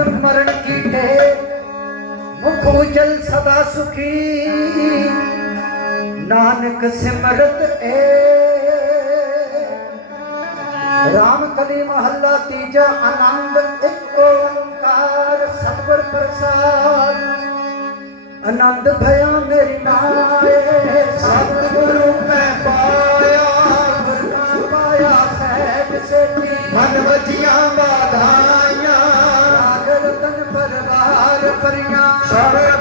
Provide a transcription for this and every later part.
ਜਨਮ ਮਰਨ ਕੀਟੇ ਮੁਖ ਉਜਲ ਸਦਾ ਸੁਖੀ। ਨਾਨਕ ਸਿਮਰਤ ਏ। ਰਾਮ ਕਲੀ ਮਹੱਲਾ ਤੀਜਾ ਆਨੰਦ, ਇੱਕ ਓੰਕਾਰ, ਸਤਿਗੁਰ ਪ੍ਰਸਾਦ। ਆਨੰਦ ਭਇਆ ਮੇਰੀ ਨਾਏ, ਸਤਿਗੁਰੂ সাড়ে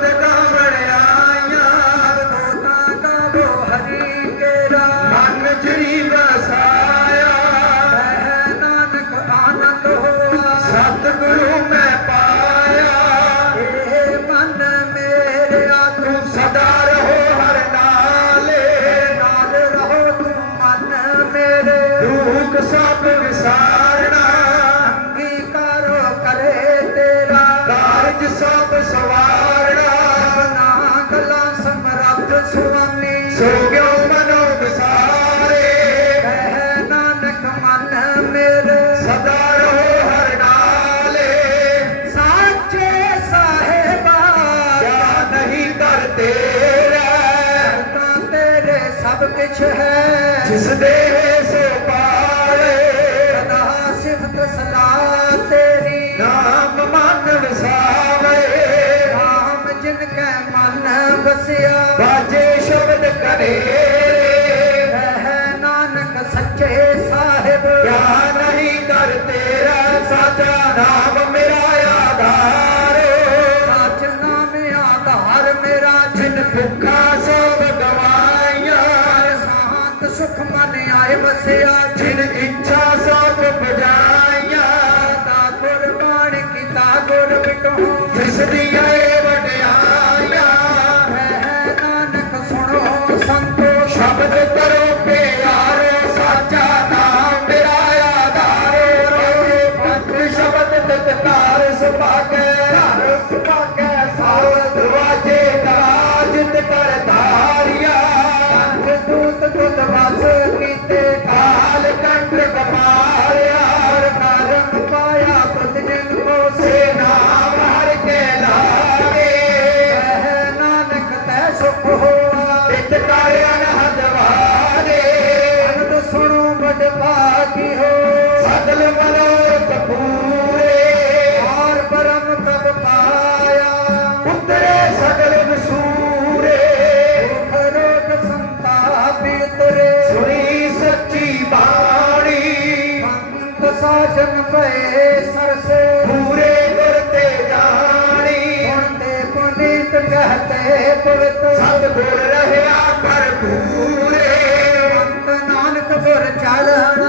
ਕੁਛ ਹੈ ਜਿਸ ਦੇ ਸੋ ਪਾਲੇ ਸਦਾ ਸਿਫਤ ਸਲਾਹ ਤੇਰੀ ਨਾਮ ਮਨ ਵਸਾਵੇ ਨਾਮ ਜਿਨ ਕੈ ਮਨ ਵਸਿਆ ਬਾਜੇ ਸ਼ਬਦ ਨਾਨਕ ਸੱਚੇ ਸਾਹਿਬ ਕਿਆ ਨਹੀਂ ਕਰ ਤੇਰਾ ਸਾਚਾ ਨਾਮ ਮੇਰਾ ਆਧਾਰ ਸੱਚ ਨਾਮ ਆਧਾਰ ਮੇਰਾ ਜਿਨ ਭੁੱਖਾ ਸਭ ਗਵਾਈਆਂ ਸ਼ਾਂਤ ਸੁਖ ਮਨ ਆਏ ਵਸਿਆ ਜਿਨ ਇੱਛਾ ਸਭ ਬਜਾਈਆਂ ਤਾ ਗੁਰਬਾਣ ਕੀਤਾ ਗੁਰ ਬਿਟੋ ਜਿਸ ਦੀਆਂ ਇਹ ਰਸ ਭਾਗੈ ਰਸ ਭਾਗੈ ਸਾਵਧ ਵਾਜੇ ਰਾਜਤ ਕਰ ਧਾਰਿਆ। ਦੂਤ ਕੁਤ ਵਸ ਕੀਤੇ ਕਾਲ ਕੰਟ ਕਪਾਰਿਆ ਨਰਮ ਪਾਇਆ ਪ੍ਰਤਿਜਨ ਕੋ ਸੇਨਾ ਭਰ ਕੇ ਲਾਗੇ ਨਾਨਕ ਤੈ ਸੁਖ ਹੋਆ ਇਤ ਕਾਰਿਆ ਨਹ ਦਵਾਰੇ ਅਨੰਦ ਸੁਣੋ ਬਡਪਾ ਰਹਤੇ ਪੁਰਤ ਸਤ ਗੁਰ ਨਾਨਕ ਗੁਰ ਚਲਣਾ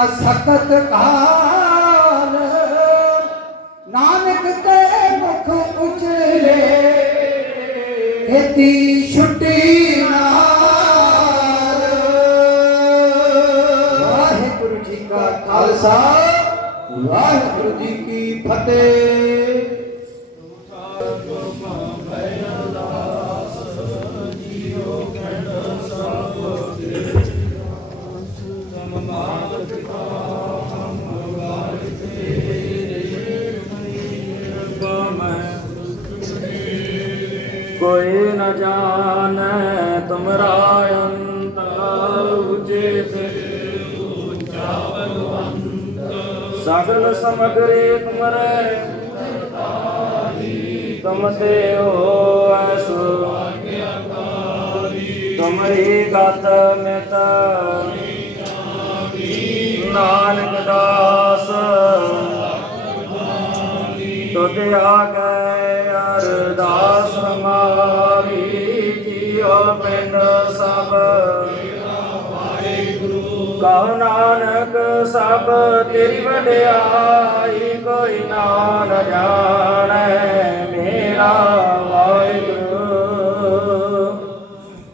ਗਏ ਮਸਕਤ ਕਾਲ ਨਾਨਕ ਤੇ ਮੁਖ ਉਜਲੇ ਖੇਤੀ ਛੁੱਟੀ ਨਾਲ। ਵਾਹਿਗੁਰੂ ਜੀ ਕਾ ਖਾਲਸਾ, ਵਾਹਿਗੁਰੂ ਜੀ ਕੀ ਫਤਿਹ। न जाने तुमरा अंतर ऊंचे से ऊंचा सगल समग्रे तुमरे तुम से हो ऐसो तुम्हारी गत मित नानक दास तुझे आ गए अरदास ਕਹੋ ਨਾਨਕ ਸਭ ਤੇਰੀ ਵਡਿਆਈ ਕੋਈ ਨਾ ਨ ਜਾਣੈ ਮੇਰਾ